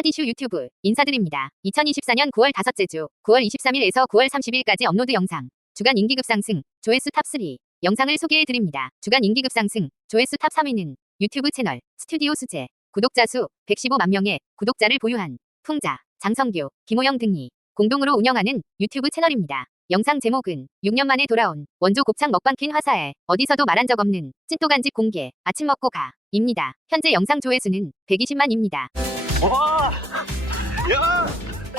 파티슈 유튜브 인사드립니다. 2024년 9월 다섯째 주 9월 23일에서 9월 30일까지 업로드 영상 주간 인기급 상승 조회수 탑3 영상을 소개해드립니다. 주간 인기급 상승 조회수 탑 3위는 유튜브 채널 스튜디오 수제 구독자 수 115만 명의 구독자를 보유한 풍자, 장성규, 김호영 등이 공동으로 운영하는 유튜브 채널입니다. 영상 제목은 6년 만에 돌아온 원조 곱창 먹방 퀸 화사에 어디서도 말한 적 없는 찐또 간집 공개 아침 먹고 가 입니다. 현재 영상 조회수는 120만입니다. 와, 야,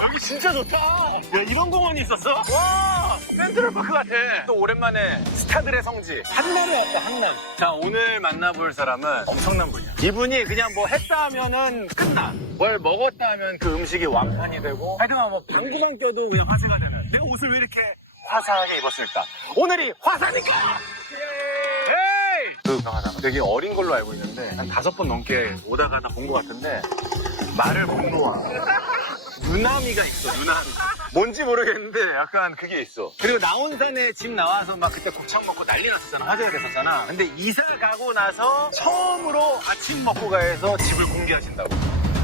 여기 진짜 좋다. 야, 이런 공원이 있었어? 와, 센트럴파크 같아. 또 오랜만에 스타들의 성지 한남에 왔다, 한남. 자, 오늘 만나볼 사람은 엄청난 분이야. 이분이 그냥 뭐 했다 하면은 끝나. 뭘 먹었다 하면 그 음식이 왕판이 되고 하여튼 뭐 방구만 껴도 그냥 화제가 되는. 내 옷을 왜 이렇게 화사하게 입었을까? 오늘이 화사니까! 그 강하잖아. 되게 어린 걸로 알고 있는데 한 다섯 번 넘게 오다 가 다 본 것 같은데 말을 못 놓아. 누나미가 있어, 누나미. 뭔지 모르겠는데 약간 그게 있어. 그리고 나온산에 집 나와서 막 그때 곱창 먹고 난리 났었잖아. 화제가 됐었잖아. 근데 이사 가고 나서 처음으로 아침 먹고 가에서 집을 공개하신다고.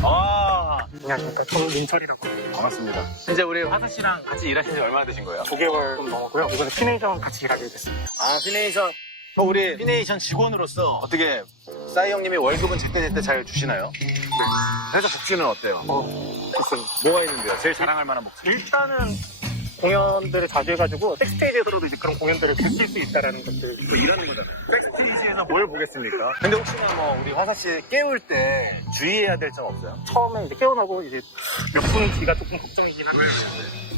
아, 안녕하십니까. 저는 민철이라고. 반갑습니다. 이제 우리 화사 씨랑 같이 일하신 지 얼마나 되신 거예요? 9개월 좀 넘었고요. 이번에 피네이션 같이 일하게 됐습니다. 아, 피네이션. 또 우리 피네이션 직원으로서 어떻게 싸이 형님이 월급은 제때 제때 잘 주시나요? 회사 복지는 어때요? 어. 뭐가 있는데요? 제일 자랑할 만한 복지. 일단은 공연들을 자주 해가지고 백스테이지에서도 이제 그런 공연들을 느낄 수 있다라는 것들. 또 일하는 거잖아요. 백스테이지에서 뭘 보겠습니까? 근데 혹시나 뭐 우리 화사 씨 깨울 때 주의해야 될 점 없어요? 처음에 이제 깨어나고 이제 몇분 뒤가 조금 걱정이긴 한데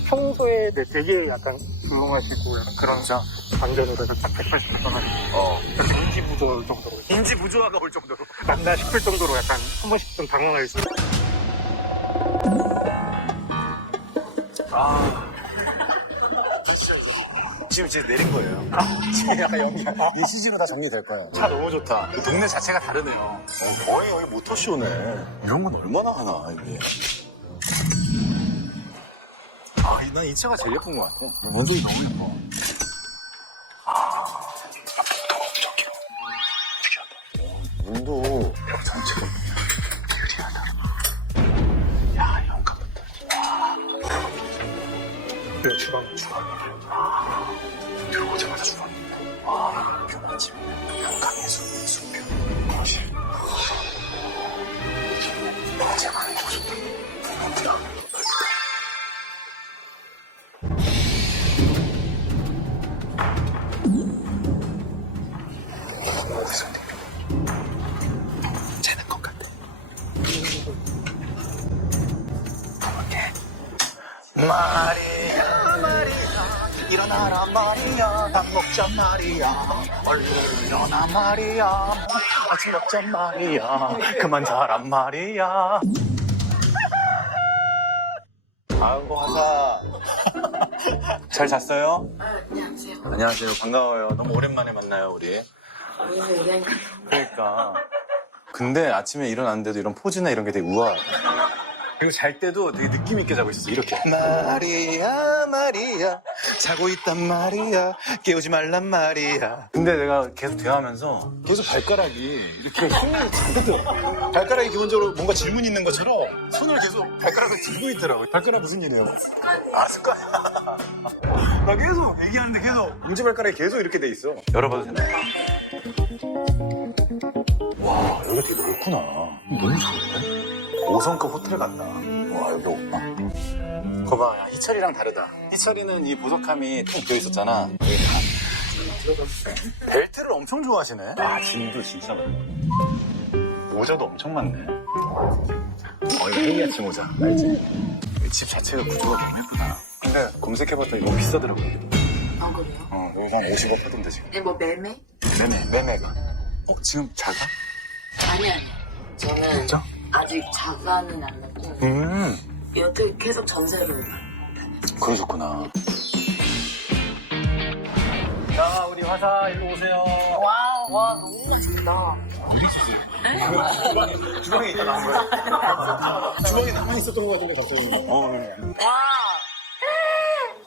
평소에 네, 되게 약간 조용하시고 약간 그런 진짜? 반전으로 딱 180도 떠나는 어. 인지 부조할 정도로 인지 부조화가 올 정도로. 맞나 싶을 정도로 약간 한 번씩 좀 당황할 수 있어요. 아. 지금 이제 내린 거예요. 지금 약간 여기 이 CG로 다 정리될 거예요. 차 너무 좋다. 그 동네 자체가 다르네요. 어, 거의 여기 모터쇼네. 이런 건 얼마나 하나, 이게. 아, 난이 차가 제일 예쁜 것 같아. 원동이 너무 예뻐. 아, 저기요. 특이하다. 문도 전체 일어나 말이야. 아침 먹자 말이야. 그만 자란 말이야. 아이고 하사. 잘 잤어요? 안녕하세요. 안녕하세요 반가워요. 너무 오랜만에 만나요 우리. 그러니까. 근데 아침에 일어났는데도 이런 포즈나 이런 게 되게 우아해 그리고 잘 때도 되게 느낌 있게 자고 있었어 이렇게. 마리아 마리아 자고 있단 말이야. 깨우지 말란 말이야. 근데 내가 계속 대화하면서 계속 발가락이 이렇게 손을 잡거든. 발가락이 기본적으로 뭔가 질문 있는 것처럼 손을 계속 발가락을 들고 있더라고 발가락 무슨 일이에요? 아 습관이야. 나 계속 얘기하는데 계속 엄지 발가락이 계속 이렇게 돼 있어. 열어봐도 되나? 와 여기가 되게 넓구나. 너무 좋은데? 5성급 호텔 같다. 와, 여기 없나? 거봐, 야, 희철이랑 다르다. 희철이는 이 보석함이 쭉 비어 있었잖아. 여기 다. 벨트를 엄청 좋아하시네. 아, 짐도 진짜 많네. 모자도 엄청 많네. 어, 이거 헬리아치 모자. 알지? 이집 자체가 구조가 너무 예쁘다. 근데 검색해봤더니 너무 비싸더라고요. 안 그래요? 어, 여기 한 50억 하던데 지금. 네, 뭐 매매? 매매, 매매가. 어, 지금 작아? 아니 아니. 저는 진짜? 아직 자가는 안 났고 음, 여태 계속 전세를 그러셨구나. 자, 우리 화사 일로 오세요. 와와 너무 맛있다. 주방에 있다 나온 거야. 주방에 남아 있었던 거 같은데 갑자기. 어, 와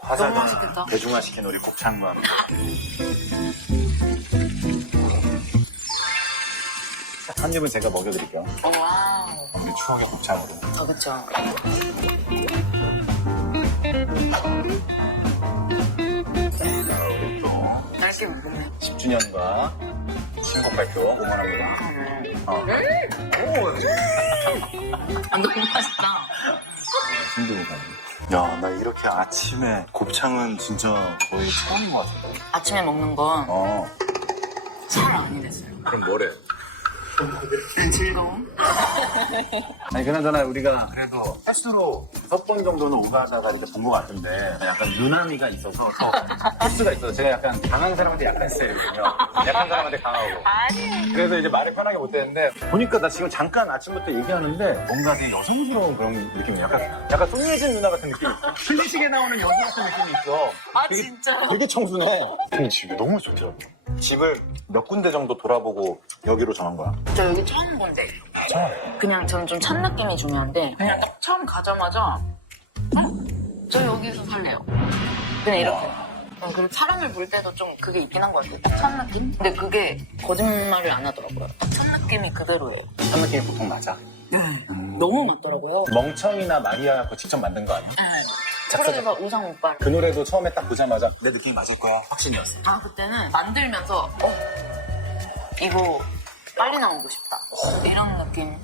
화사는 너무 맛있겠다. 대중화시킨 우리 곱창과 함께. 한 입은 제가 먹여드릴게요. 와우. 우리 추억의 곱창으로. 어, 그쵸. 맛있게 먹네. 10주년과 신곡 발표 응원합니다. 어. 오, 아, 너무 맛있다. 힘듭니다. 야, 나 이렇게 아침에 곱창은 진짜 거의 처음인 것 같아. 아침에 먹는 건 어, 살 아니 됐어요. 그럼 뭐래? 즐거움? 아니, 그나저나 우리가 그래도 횟수로 다섯 번 정도는 오가다가 이제 본 것 같은데 약간 유난히가 있어서 더 횟수가 있어서 제가 약간 강한 사람한테 약한 스타일이거든요. 약한 사람한테 강하고. 아니. 그래서 이제 말을 편하게 못했는데 보니까 나 지금 잠깐 아침부터 얘기하는데 뭔가 되게 여성스러운 그런 느낌이 약간 약간 손예진 누나 같은 느낌이 있어. 클래식에 나오는 여자 같은 느낌이 있어. 아, 되게, 진짜? 되게 청순해. 근데 집이 너무 좋더라고. 집을 몇 군데 정도 돌아보고 여기로 정한 거야. 저 여기 처음 본데. 그냥 저는 좀 찬 느낌이 중요한데 그냥 딱 처음 가자마자 어? 저 여기서 살래요. 그냥 이렇게. 어, 그리고 사람을 볼 때도 좀 그게 있긴 한 것 같아요. 딱첫 느낌? 근데 그게 거짓말을 안 하더라고요. 딱첫 느낌이 그대로예요. 첫 느낌이 보통 맞아. 너무 맞더라고요. 멍청이나 마리아 거 직접 만든 거 아니야? 그러다가 우상 오빠. 그 노래도 처음에 딱 보자마자 내 느낌이 맞을 거야. 확신이었어. 아 그때는 만들면서 어 이거 빨리 나오고 싶다. 이런 느낌.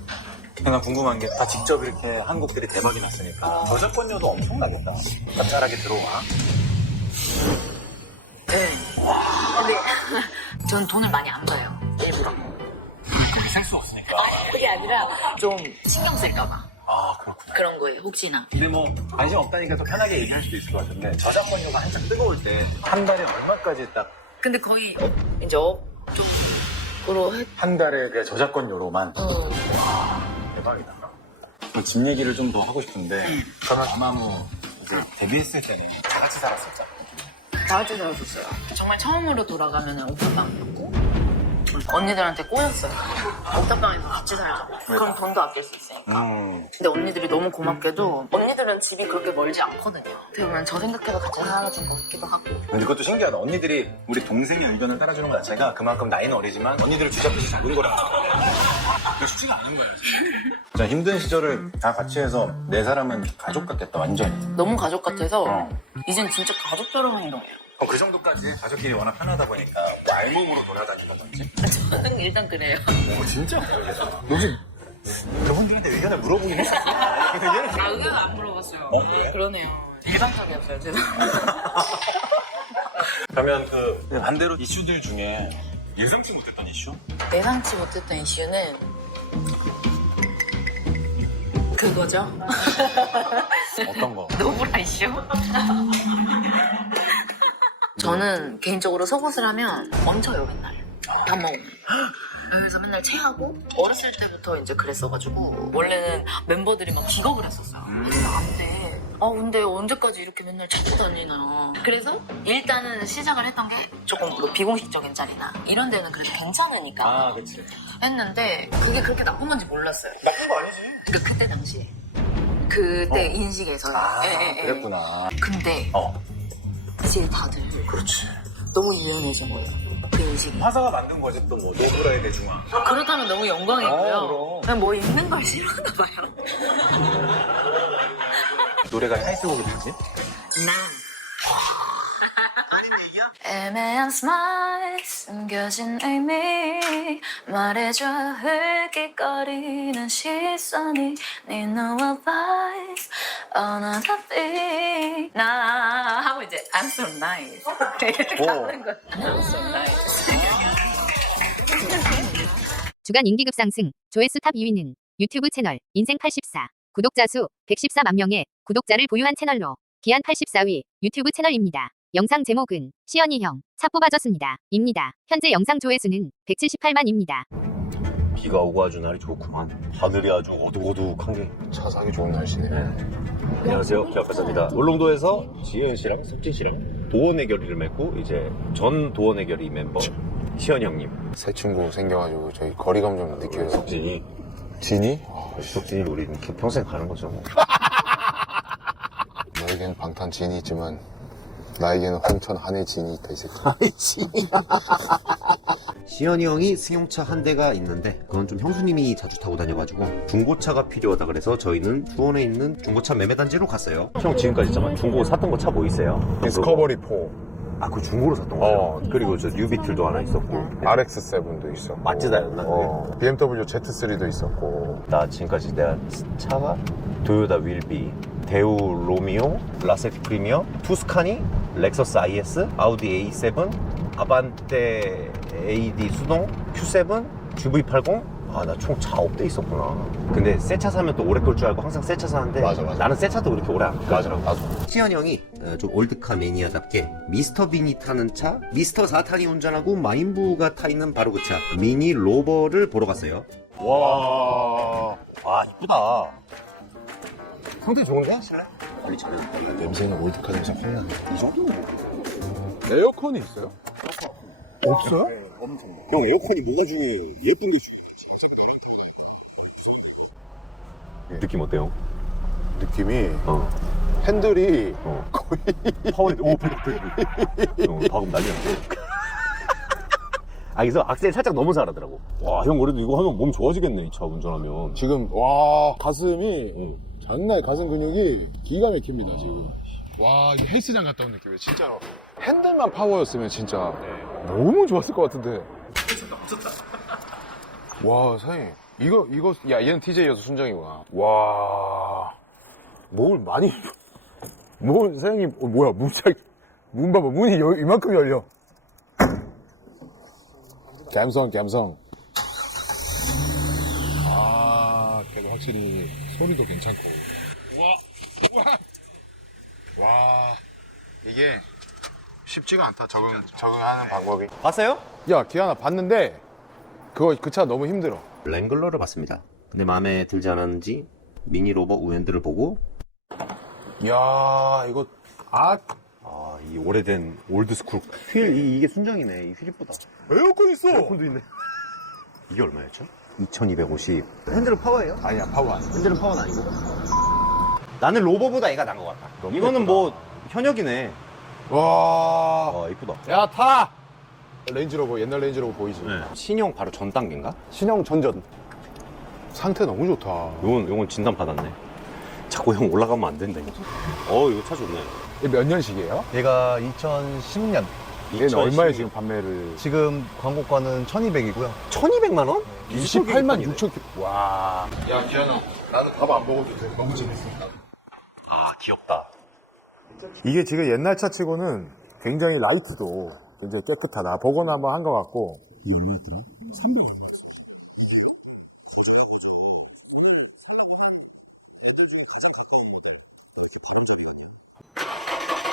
내가 궁금한 게 다 직접 이렇게 한국들이 대박이 났으니까 저작권료도 엄청나겠다. 짭짤하게 들어와. 네. 근데 전 돈을 많이 안 봐요. 일부러. 쓸수 없으니까. 그게 아니라 좀 신경 쓸까봐. 아 그렇구나. 그런 거예요. 혹시나. 근데 뭐 관심 없다니까 더 편하게 얘기할 수도 있을 것 같은데 저작권료가 한창 뜨거울 때 한 달에 얼마까지 딱 한 근데 거의 업, 이제 업 쪽으로 했. 달에 그 저작권료로만 어. 대박이다. 그집 얘기를 좀 더 하고 싶은데 저는 아마무 이제 데뷔했을 때는 다 같이 살았었잖아. 다 같이 살았었어요. 정말 처음으로 돌아가면 옥탑방이었고 언니들한테 꼬였어요. 옥탑방에서 같이 살자. 그럼 돈도 아낄 수 있으니까. 음. 근데 언니들이 너무 고맙게도 언니들은 집이 그렇게 멀지 않거든요. 어떻게 보면 저 생각해서 같이 살아준 것 같기도 하고. 근데 그것도 신기하다. 언니들이 우리 동생의 의견을 따라주는 것 자체가 그만큼 나이는 어리지만 언니들을 쥐잡듯이 작은 거라. 그러니까 쉽지가 않은 거야. 진짜 힘든 시절을 다 같이 해서 네 사람은 가족 같겠다, 완전히. 너무 가족 같아서 어. 이젠 진짜 가족처럼 행동해요. 그럼 그 정도까지 가족끼리 워낙 편하다 보니까 뭐 알몸으로 돌아다니는 건지? 저는 일단 그래요. 오, 진짜? 요즘 그분들한테 의견을 물어보긴 했어. 아, 의견 안 물어봤어요. 어, 그래요? 그러네요. 일반적이었어요, 제가. 그러면 그 반대로 이슈들 중에 예상치 못했던 이슈? 예상치 못했던 이슈는 그거죠. 어떤 거? 노브라 이슈. 저는 개인적으로 속옷을 하면 멈춰요 맨날. 밥 먹으면. 여기서 맨날 체하고 어렸을 때부터 이제 그랬어가지고 원래는 멤버들이 막 기겁을 했었어요. 그래서 안 돼. 아 근데 언제까지 이렇게 맨날 찾고 다니나. 그래서 일단은 시작을 했던 게 조금 뭐 비공식적인 자리나 이런 데는 그래도 괜찮으니까 아, 그치. 했는데 그게 그렇게 나쁜 건지 몰랐어요. 나쁜 거 아니지. 그러니까 그때 당시에 그때 인식에서 아, 예, 예, 예. 그랬구나. 근데 어, 이제 다들 그렇지. 너무 유연해진 거예요 그 인식이 화사가 만든 거지 또 뭐 노브라의 대중화. 그렇다면 너무 영광이고요 아, 그럼. 그냥 뭐 있는 걸 싫어하나 봐요 노래가 타이틀곡이 뭐지? 난 아닌 얘기야? 애매한 스마일 숨겨진 의미 말해줘 흘깃거리는 시선이 네 너와 vibe another beat 나 하고 이제 I'm so nice 이렇게 오. 하는 거 I'm so nice 주간 인기 급 상승 조회수 탑 2위는 유튜브 채널 인생 84 구독자 수 114만 명의 구독자를 보유한 채널로 기한 84위 유튜브 채널입니다. 영상 제목은 시연이 형, 차 뽑아줬습니다. 입니다. 현재 영상 조회수는 178만입니다. 비가 오고 아주 날이 좋구만. 하늘이 아주 오둑오둑한 게. 차 사기 좋은 날씨네. 안녕하세요. 기아파사입니다. 울릉도에서 지은 씨랑 석진 씨랑 도원의 결의를 맺고 이제 전 도원의 결의 멤버 시현 형님. 새 친구 생겨가지고 저희 거리감 좀 느껴요. 석진이. 진이? 석진이 우리 이렇게 평생 가는 거죠. 뭐. 너에겐 방탄 진이 있지만 나에게는 홍천 한해 진이 있다 이 새끼. 시현이 형이 승용차 한 대가 있는데 그건 좀 형수님이 자주 타고 다녀가지고 중고차가 필요하다 그래서 저희는 수원에 있는 중고차 매매단지로 갔어요. 형 지금까지 잠깐 중고 샀던 거 차 뭐 있어요? 디스커버리 4, 아, 그 중고로 샀던 거예요? 어. 그리고 저 뉴비틀도 하나 있었고. RX7도 있었고. 마츠다였나? 어, BMW Z3도 있었고. 나 지금까지 내가 차가 도요타 윌비, 대우 로미오, 라세티 프리미어, 투스카니, 렉서스 IS, 아우디 A7, 아반떼 AD 수동, Q7, GV80. 아, 나 총 차 업돼 있었구나. 근데 새 차 사면 또 오래 끌 줄 알고 항상 새 차 사는데 맞아, 맞아. 나는 새 차도 그렇게 오래 안 끌. 맞아, 맞아. 시현 형이 어, 좀 올드카 매니아답게 미스터 빈이 타는 차, 미스터 사탄이 운전하고 마인부가 타 있는 바로 그 차, 미니 로버를 보러 갔어요. 와. 와 이쁘다 상태 좋은데? 실내? 빨리 잘해 냄새는 올드카 냄새 확 나네. 이 정도면 에어컨이 있어요? 없어요? 형 에어컨이 뭐가 중요해요 예쁜 게 중요해 느낌 어때요? 느낌이 어, 핸들이 어. 거의 파워 오 브레이크 어, 방금 난리 났네 아 그래서 악셀 살짝 너무 잘하더라고 와 형 그래도 이거 하면 몸 좋아지겠네 이 차 운전하면 지금 와 가슴이 응. 장난 가슴 근육이 기가 막힙니다 지금. 와 이거 헬스장 갔다 온 느낌이에요 진짜로. 핸들만 파워였으면 진짜 너무 좋았을 것 같은데. 와 사장님 이거 이거 야 얘는 TJ여서 순정이구나. 와. 뭘 많이 뭘 사장님 어, 뭐야 문짝 문 봐봐 문이 여- 이만큼 열려. 감성 감성. 아, 그래도 확실히 소리도 괜찮고. 와, 와, 와, 이게 쉽지가 않다. 적응, 적응하는 방법이. 봤어요? 야, 기아나 봤는데 그거 그 차 너무 힘들어. 랭글러를 봤습니다 근데 마음에 들지 않았는지 미니 로버 우엔드를 보고 야, 이거 아, 아 이 오래된 올드스쿨 휠 이, 이게 순정이네 이 휠 이쁘다 에어컨 있어. 에어컨도 있네. 이게 얼마였죠? 2250. 핸들은 파워예요? 아니야, 파워 안. 핸들은 파워는 아니고. 나는 로버보다 얘가 나은 것 같다. 너무 이거는 예쁘다. 뭐 현역이네. 와, 아 이쁘다. 야 타. 레인지로버 옛날 레인지로버 보이지? 신형 바로 전 단계인가? 신형 전전. 상태 너무 좋다. 요건 요건 진단 받았네. 자꾸 형 올라가면 안 된다 이거. 어 이거 차 좋네. 이게 몇 년식이에요? 얘가 2010년. 얘는 얼마에 지금 판매를? 지금 광고가는 1200이고요. 1,200만 원? 28만 6천 킬로. 와. 야, 기아나. 나는 밥 안 먹어도 돼. 너무 재밌어. 아 귀엽다. 이게 지금 옛날 차 치고는 굉장히 라이트도 굉장히 깨끗하다. 복원 한번 한 것 같고. 이게 얼마였더라? 300 얼마? 어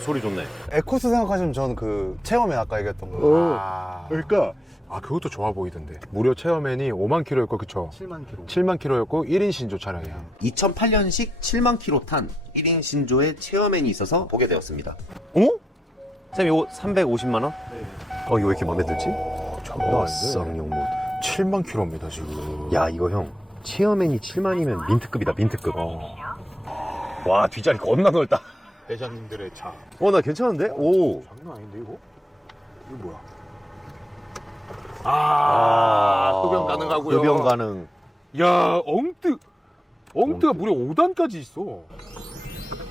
소리 좋네. 에코스 생각하시면 저는 그 체험에 아까 얘기했던 거. 아, 그러니까. 아, 그것도 좋아 보이던데. 무료 체어맨이 5만 킬로였고, 그쵸? 7만 킬로. 7만 킬로였고, 1인 신조 차량이야. 2008년식 7만 킬로 탄 1인 신조의 체어맨이 있어서 보게 되었습니다. 어? 쌤 이거 350만 원? 어 이거 왜 이렇게 마음에 들지? 장난 아닌데? 쌍용 모드. 7만 킬로입니다, 지금. 야 이거 형 체어맨이 7만이면 민트급이다 민트급 어. 와 뒷자리 겁나 넓다 회장님들의 차. 어 나 괜찮은데? 오 장난 아닌데, 이거? 이거 뭐야? 아, 흡연 가능하고요. 흡연 가능 야, 엉뜨. 엉뜨가 무려 5단까지 있어.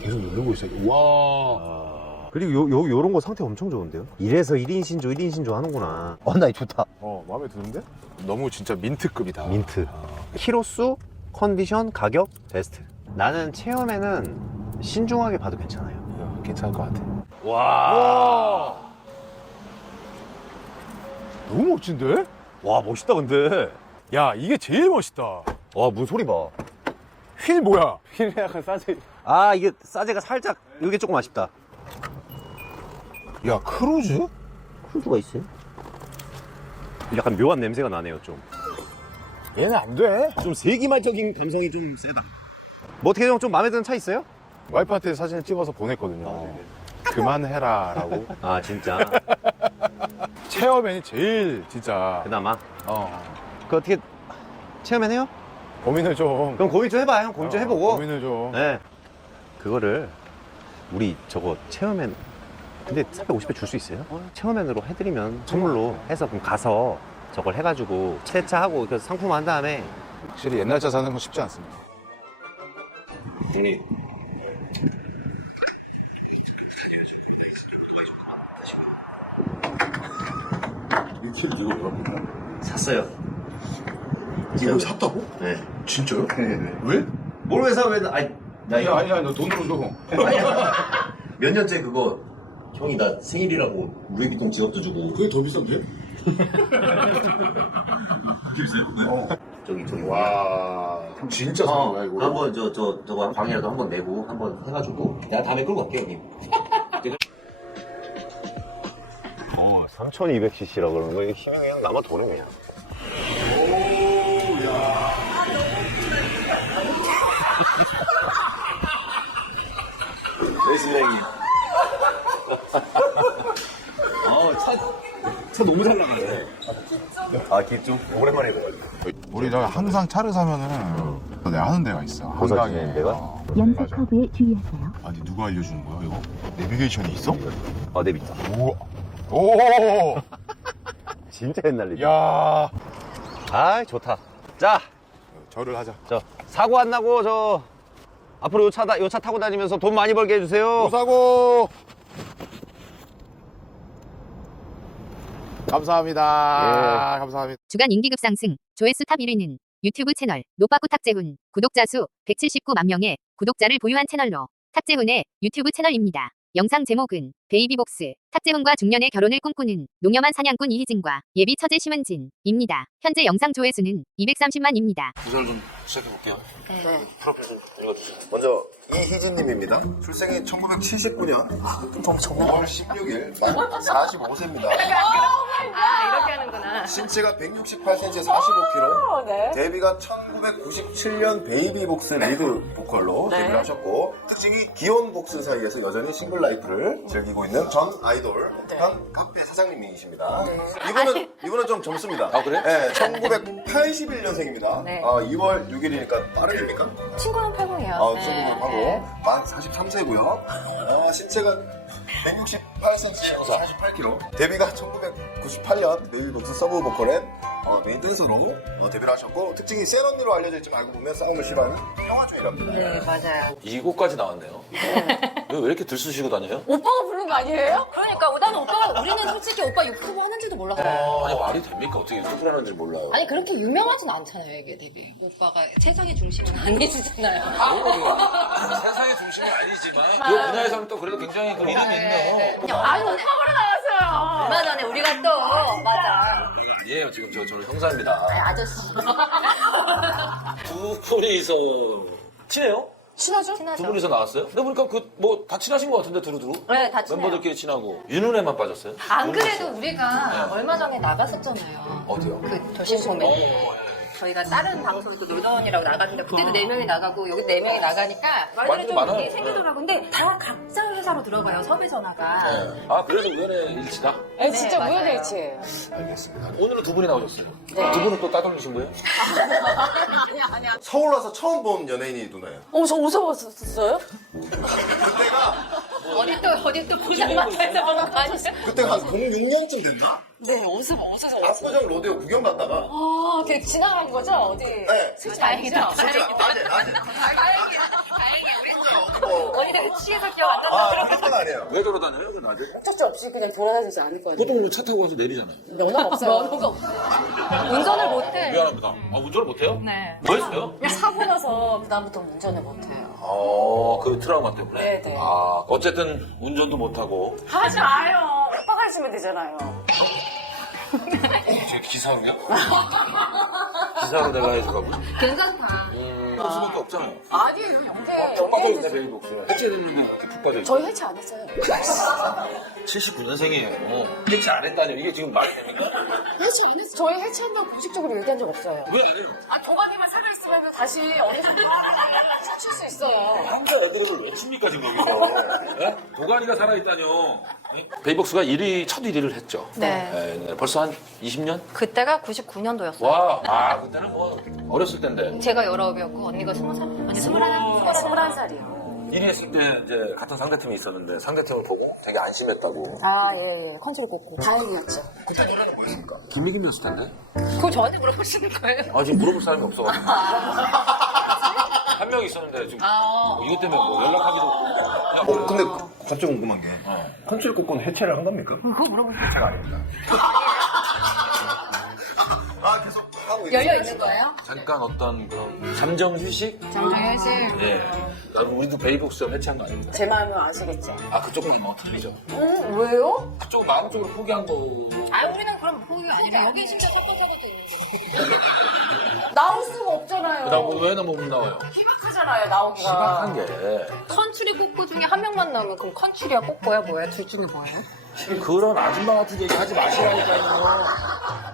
계속 누르고 있어. 와. 그리고 요, 요, 요런 거 상태 엄청 좋은데요? 이래서 1인 신조 1인 신조 하는구나 어 나 이 좋다 어, 마음에 드는데? 너무 진짜 민트급이다. 민트 키로수 컨디션 가격 베스트 나는 체어맨은 신중하게 봐도 괜찮아요 야, 괜찮을 것 같아. 와, 너무 멋진데? 와 멋있다 근데 야, 이게 제일 멋있다. 와 문 소리 봐 휠 뭐야? 휠이 약간 싸지. 아 이게 싸제가 살짝 이게 조금 아쉽다 야, 크루즈? 풀수가 있어요? 약간 묘한 냄새가 나네요 좀. 얘는 안 돼. 좀 세기말적인 감성이 좀 세다. 뭐 어떻게 형 좀 마음에 드는 차 있어요? 와이프한테 사진을 찍어서 보냈거든요. 그만해라 라고. 아 진짜. 체어맨이 제일 진짜 그나마. 어, 그 어떻게 체험해내요? 고민을 좀. 그럼 고민 좀 해봐요. 형 고민 좀 어, 해보고. 고민을 좀. 네. 그거를 우리 저거 체험엔 근데 450에 줄수 있어요? 어, 체험맨으로 해드리면 선물로 해서 그럼 가서 저걸 해가지고 세차하고 그래서 상품 한 다음에 확실히 옛날 차 사는 건 쉽지 않습니다. 샀어요. 이거 샀다고? 네. 진짜요? 왜? 뭘 회사 왜? 아니 나 아니야, 아니야, 너 돈으로 줘. 몇 년째 그거 형이 나 생일이라고 루이비통 지갑도 주고 그게 더 비싼데? 저기 저기 와, 진짜 산 어, 거야, 이거? 한번 저 저 저거 방이라도 한번 내고 한번 해가지고 내가 다음에 끌고 갈게요 형님. 어, 3200cc라 그러는 거 이게 힘이 그냥 남아 도는 그냥. 레슬링이. 어, 차, 차 너무 잘 나가네. 아, 기좀 오랜만에 해봐가지고. 우리 가 항상 차를 사면은 내가 하는 데가 있어. 한강에. 지내는 데가? 어, 맞아. 커브에 주의하세요. 아니, 누가 알려주는 거야, 이거? 내비게이션이 있어? 아, 내 밑다. 오, 오, 진짜 옛날 일. 야, 아, 좋다. 자, 절을 하자. 저 사고 안 나고 저 앞으로 요 차다 요 차 타고 다니면서 돈 많이 벌게 해주세요. 고사고. 감사합니다. 감사합니다. 주간 인기 급 상승 조회수 탑 1위는 유튜브 채널 노빠꾸 탁재훈 구독자 수 179만 명의 구독자를 보유한 채널로 탁재훈의 유튜브 채널입니다. 영상 제목은 베이비복스 탁재훈과 중년의 결혼을 꿈꾸는 농염한 사냥꾼 이희진과 예비 처제 심은진입니다. 현재 영상 조회수는 230만입니다. 구절 좀 시작해 볼게요. 먼저 이희진님입니다. 출생이 1979년 너무 아, 정말 5월 16일 만 45세입니다. 아, 이렇게 하는구나. 신체가 168cm 45kg. 네. 데뷔가 1997년 베이비 복스 리드 보컬로 네. 데뷔를 하셨고 특징이 귀여운 복스 사이에서 여전히 싱글 라이프를 즐기고 있는 전 아이돌 현 카페 사장님이십니다. 이분은 이분은 좀 젊습니다. 아 그래? 네, 1981년생입니다. 네. 아, 2월 6일이니까 빠른입니까? 친구는 80이에요. 아, 친구는 80. 네. 만 43세고요. 아, 어, 신체가 168cm, 48kg. 데뷔가 1998년 베이비복스 서브 보컬의 어, 메인 댄서로 어, 데뷔를 하셨고 특징이 센 언니로 알려져 있지만 알고 보면 싸움을 싫어하는 평화주의랍니다. 네 맞아요. 이곳까지 나왔네요. 왜, 왜 이렇게 들쑤시고 다녀요? 오빠가 부른 거 아니에요? 그러니까 나는 오빠가 우리는 솔직히 오빠 유튜브 하는지도 몰랐어요. 아니 말이 됩니까? 어떻게 유튜브를 하는지 몰라요. 아니 그렇게 유명하진 않잖아요 이게 데뷔. 오빠가 세상의 중심은 아니시잖아요. 세상의 중심이 아니지만 이 분야에서는 또 그래도 굉장히 그 이름이 있 네요. 아유 오빠가 나왔어요. 얼마 전에 우리가 또 맞아. 예, 지금 저 저는 형사입니다. 아저씨. 두 분이서 친해요? 친하죠? 친하죠. 두 분이서 나왔어요? 근데 보니까 그 뭐 다 친하신 것 같은데 두루두루? 네, 다 친해요. 멤버들끼리 친하고 윤은혜만 빠졌어요? 안 그래도 우리가 얼마 전에 나갔었잖아요. 어디요? 그 도심 소매. 저희가 다른 방송에 또 놀더원이라고 나갔는데 그때도 네 명이 나가고 여기 네 명이 나가니까 말들이 좀 많아요. 이게 생기더라고. 근데 다 각자 회사로 들어가요 섭외 전화가. 아 그래서 우연의 일치다? 네, 진짜 우연의 일치. 알겠습니다. 오늘은 두 분이 나오셨어요. 두 분은 또 따돌리신 거예요? 서울 와서 처음 본 연예인이 누나예요. 어, 저 웃어봤었어요? 그때가 어디 또 어디 또 포장마차에서 보는 거 아니에요? 그때가 한 06년쯤 됐나? 네, 웃어서 웃어. 압구정 로데오 구경 갔다가 아, 그 지나간 거죠 어디? 네. 다행이다. 진짜 낮에 낮에 다행이야. 다행이야. 우리 뭐, 언니 내가 취해서 기억 안 난다. 아 그건 아니에요. 왜 돌아다녀요? 그 낮에? 어쩔 없이 그냥 돌아다니지 않을 거야. 보통 뭐차 타고 가서 내리잖아요. 면허가 없어요. 면허가 없어요. 운전을 못해. 미안합니다. 아 운전을 못해요? 네. 뭐 했어요? 사고 나서 그다음부터 운전을 못해요. 어, 그 트라우마 때문에. 네, 네. 아, 어쨌든 운전도 못하고. 하지 마요. 오빠가 있으면 되잖아요. 제 기사로요? 기사로 내가 해주라고? 괜찮다. 음, 그럴 수밖에 없잖아요. 아니에요, 영재. 푹 빠져있네, 베이복스. 해체됐는데 이렇게 푹 빠져있어. 저희 해체 안 했어요. 79년생이에요. 해체 안 했다뇨. 이게 지금 말이 됩니까? 해체 안 했어요. 저희 해체한다고 공식적으로 얘기한 적 없어요. 왜 안 해요? 아, 도가니만 살아있으면 다시 어디서든 춤출 수 있어요. 남자 애드립을 왜 칩니까, 지금 여기서? 예? 도가니가 살아있다뇨. 베이복스가 1위, 첫 1위를 했죠. 네. 예, 옛날에. 벌써 한 20년? 그때가 99년도였어요. 와, 아, 그때는 뭐, 어렸을 때인데. 제가 19이었고 언니가 20살? 아니 21? 21살이요. 1위 했을 때 이제 같은 상대팀이 있었는데 상대팀을 보고 되게 안심했다고. 아, 예, 예. 컨트롤 꽂고. 다행이었죠. 그때 노래는 뭐였습니까? 김미김이었을 텐데. 그거 저한테 물어보시는 거예요? 아 지금 물어볼 사람이 없어가지고. 한 명 있었는데 지금 뭐 이것 때문에 뭐 연락하기도 그냥 어, 근데 갑자기 궁금한 게 어. 컨트롤 끄고는 해체를 한 겁니까? 그거 물어보세요. 해체가 아닙니다. 열려 있는 거예요? 잠깐 어떤 그런 잠정 휴식? 장정현 씨. 예. 나는 우리도 베이복스 해체한 거 아닙니다. 제 마음은 아시겠죠? 아 그쪽은 뭐 틀리죠. 응, 왜요? 그쪽은 마음적으로 포기한 거. 아, 우리는 그럼 포기가 아니라 여기 심지어 첫 번째 것도 있는데. 나올 수가 없잖아요. 그다음 왜 너무 못 나와요? 희박하잖아요, 나오기가. 희박한 게 컨츄리 꼬꼬 중에 한 명만 나오면 그럼 컨츄리야 꼬꼬야 뭐야? 둘 중에 뭐예요? 그런 아줌마 같은 얘기 하지 마시라니까요.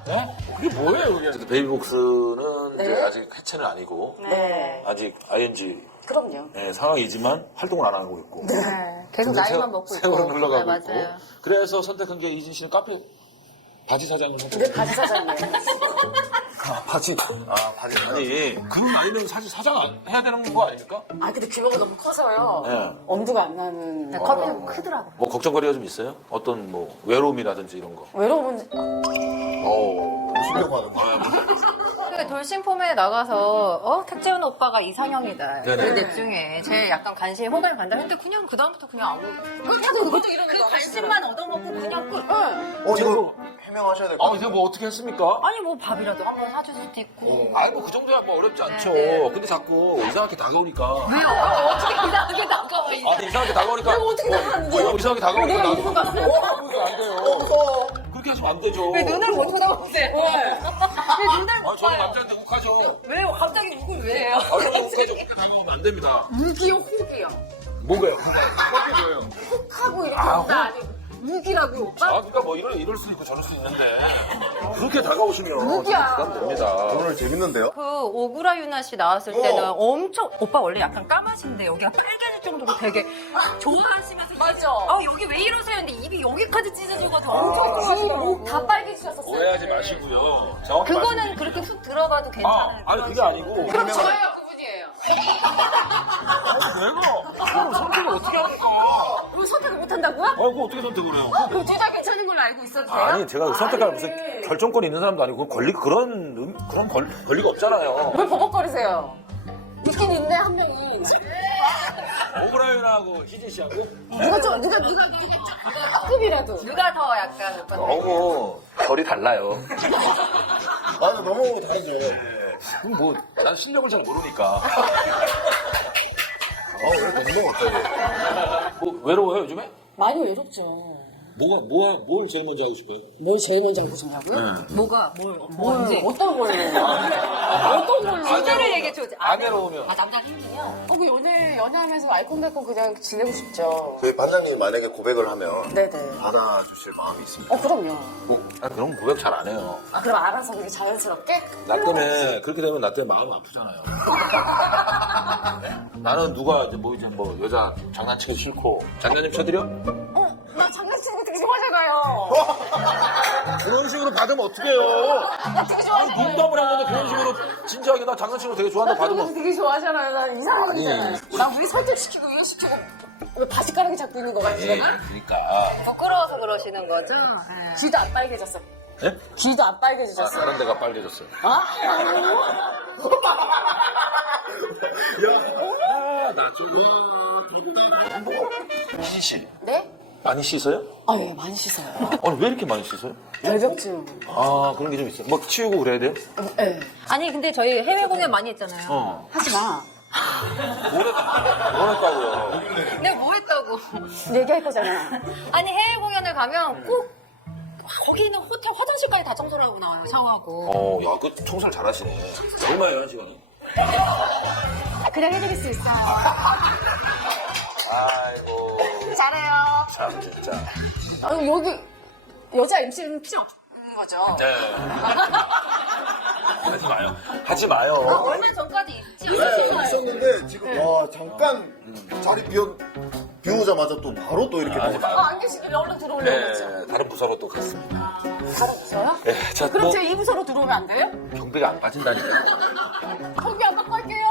네? 그게 뭐예요, 그게? 베이비복스는 이제 네. 아직 해체는 아니고 네. 아직 ING 그럼요. 네, 상황이지만 활동을 안 하고 있고. 네. 계속 나이만 먹고 있고. 세월은 흘러가고 네, 있고. 맞아요. 그래서 선택한 게 이진 씨는 카페 바지 사장을. 네, 바지 사장님. 아, 바지. 아, 바지. 아니, 그 나이면 사실 사장 안 해야 되는 거 아닙니까? 아, 근데 규모가 너무 커서요. 네. 엄두가 안 나는. 컵이 크더라고요. 뭐 걱정거리가 좀 있어요? 어떤 뭐 외로움이라든지 이런 거. 외로운 어. 보시려고 하는 거. 그 돌싱폼에 나가서 어 택재훈 오빠가 이상형이다. 네네. 그 넷 중에 제일 약간 관심이 호감을 간다. 근데 그냥 그 다음부터 그냥 아무. 그렇다고 그것도 이러는 그 관심만 얻어먹고 그냥 끝. 응. 어 이거 해명하셔야 될 것 아, 같아요. 이제 뭐 어떻게 했습니까? 아니 뭐 밥이라도 한번 사줄 수도 있고. 아니, 뭐 그 정도야 뭐 어렵지 않죠. 네. 근데 자꾸 이상하게 다가오니까. 왜요? 어떻게 이상하게 나가와 있어? 아니, 이상하게 다가오니까. 내가 어떻게 나가는데? 뭐, 이상하게 다가오니까. 내가 나도- 이거? 어, 그러니까 안 돼요. 그렇게 하시면 안 되죠. 왜 눈을 못 쳐다보세요? 눈을 아, 못 저는? 남자한테 욱하죠. 왜요? 갑자기 웃을 왜 해요? 아, 저는 욱하죠. 그렇게 다가오면 안 됩니다. 우기요, 혹이요. 뭐가요? 그게 뭐예요? 혹하고 이렇게 아, 온다 아니 우기라고 오빠? 아, 그러니까 뭐 이럴, 이럴 수 있고 저럴 수 있는데. 그렇게 다가오시면 누구야? 부담됩니다. 오늘 재밌는데요? 그 오구라 유나 씨 나왔을 때는 엄청 오빠 원래 약간 까마신데 여기가 빨개질 정도로 되게 좋아하시면서 맞아. 아 여기 왜 이러세요? 근데 입이 여기까지 찢어지고서 엄청 좋아하시더라고. 다 빨개지셨었어요. 오해하지 마시고요. 정확히 그거는 말씀드릴게요. 그렇게 훅 들어가도 아, 괜찮아요. 아니 그게 아니고. 그럼 저예요 그분이에요. 내가 그럼 선택을 어떻게 합니까? 그럼 선택을 못 한다고요? 아, 그거 어떻게 선택을 해요? 그럼 둘다 괜찮은 걸로 알고 있어도 돼요? 아니, 제가 선택할 무슨 결정권이 있는 사람도 아니고 권리 그런 음, 그런 권, 권리가 없잖아요. 왜 버벅거리세요? 있긴 있네 한 명이. 오브라이언하고 희진 씨하고 누가 좀 누가 누가 누가 급이라도 누가 더 약간 너무 결이 달라요. 아 너무 다르죠. 그럼 뭐, 난 실력을 잘 모르니까. 아왜 너무 어쩌고? 뭐, 외로워요, 요즘에? 많이 외롭죠. 뭐가, 뭐, 뭘 제일 먼저 하고 싶어요? 뭘 제일 먼저 하고 싶냐고요? 뭐가 뭘, 뭐 언제? 어떤 걸로? 어떤 걸로? 주제를 얘기해 줘. 안 외로우면. 아 남자 힘이요? 어, 그 연애 연애하면서 알콩달콩 그냥 지내고 싶죠. 저희 반장님이 만약에 고백을 하면 네네. 받아주실 마음이 있습니다. 어 그럼요. 뭐, 아, 그런 고백 잘 안 해요. 아 그럼 알아서 그게 자연스럽게? 나 때문에, 그렇게 되면 나 때문에 마음 아프잖아요. 나는 누가 이제 뭐 이제 뭐 여자 장난치기 싫고 장난좀 쳐드려? 어, 나 장난치는 좋아하잖아요. 그런 식으로 받으면 어떡해요? 나 되게 좋아하잖아요. 농담을 하는데 그런 식으로 진지하게 나 장난치는 거 되게 좋아한다 나 그런 거 받으면 되게 좋아하잖아요. 나 이상하잖아요. 아니. 나 우리 설득시키고 이해시키고 왜 바지가랑이 잡고 있는 거 같지? 예, 내가? 그러니까 부끄러워서 그러시는 거죠? 귀도 안 빨개졌어. 예? 귀도 안 아, 빨개지셨어. 다른 데가 빨개졌어요. 어? 야, 나 저거 희진 씨 네? 많이 씻어요? 아, 예, 많이 씻어요. 아니 왜 이렇게 많이 씻어요? 결벽증. 아 그런 게 좀 있어요. 뭐 치우고 그래야 돼요? 네. 아니, 근데 저희 해외 공연 많이 했잖아요. 어. 하지 마. 뭘 했- 뭘 했다고요? 내가 뭐 했다고. 얘기할 거잖아. 아니, 해외 공연을 가면 꼭 거기는 호텔 화장실까지 다 청소를 하고 나와요, 샤워하고. 어, 야, 그 청소를 잘하시네. 얼마예요, 지금? 그냥 해드릴 수 있어요. 아이고, 잘해요. 참, 진짜. 아, 여기 여자 MC는 필요 없는 거죠. 네. 하지 마요. 하지 마요. 얼마 전까지 있지. 네, 있었는데 지금 와 잠깐 자리 비워 비우자마자 또 바로 또 이렇게 하지 마요. 아, 안 계시길래 얼른 들어오려고 했죠. 네, 다른 부서로 또 갔습니다. 다른 부서요? 네, 자, 그럼 뭐, 제 2부서로 들어오면 안 돼요? 경비가 안 빠진다니까. 거기 안 갖고 갈게요.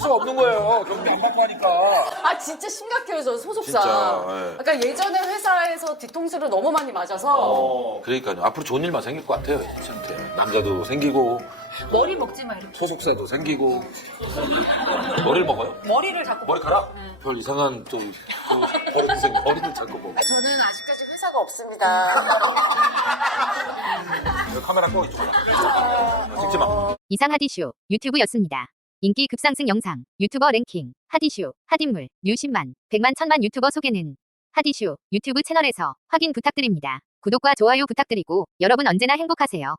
숙소 없는 거예요. 경비 안 받고 하니까. 아 진짜 심각해요 저 소속사. 진짜. 예. 그러니까 예전에 회사에서 뒤통수를 너무 많이 맞아서 어, 그러니까요. 앞으로 좋은 일만 생길 것 같아요, 진짜. 남자도 생기고, 머리 먹지 마 이렇게. 소속사도 생기고. 머리를 먹어요? 머리를 자꾸. 머리카락? 별 이상한 좀, 그, 버릇 생 머리를 자꾸 먹어. 저는 아직까지 회사가 없습니다. 카메라 꺼, 이쪽으로. 찍지 마. 이상 하디쇼 유튜브였습니다. 인기 급상승 영상 유튜버 랭킹 하디쇼 하딘물 뉴 10만 100만 1000만 유튜버 소개는 하디쇼 유튜브 채널에서 확인 부탁드립니다. 구독과 좋아요 부탁드리고 여러분 언제나 행복하세요.